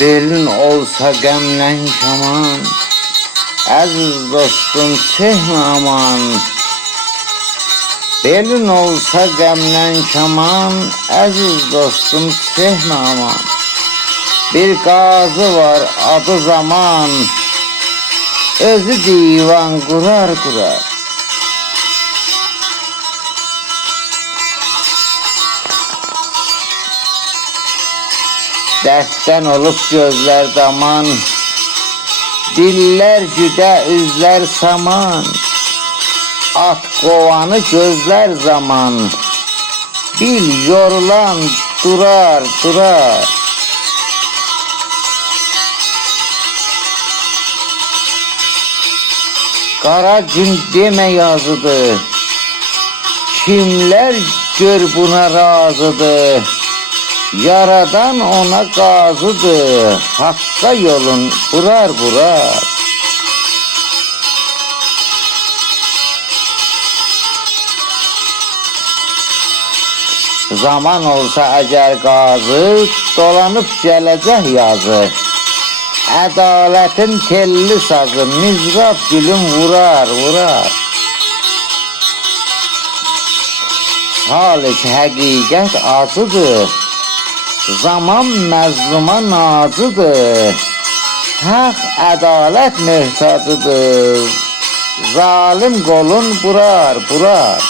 Belin olsa gemlen kaman, aziz dostum çekme aman. Belin olsa gemlen kaman, aziz dostum çekme aman. Bir gazı var adı zaman, özü divan kurar kurar. Dertten olup gözler daman, diller cüde üzler saman. At kovanı gözler zaman, bil yorulan durar durar. Kara gün deme yazıdı, kimler gör buna razıdır. Yaradan ona gazıdır, hakka yolun burar burar. Zaman olsa eğer gazı, dolanıp gelecek yazı. Adaletin telli sazı, mizrap gülüm vurar vurar. Salih hakikat azıdır, zaman məzluma nazıdır. Hak adalet möhtacıdır, zalim kolun burar burar.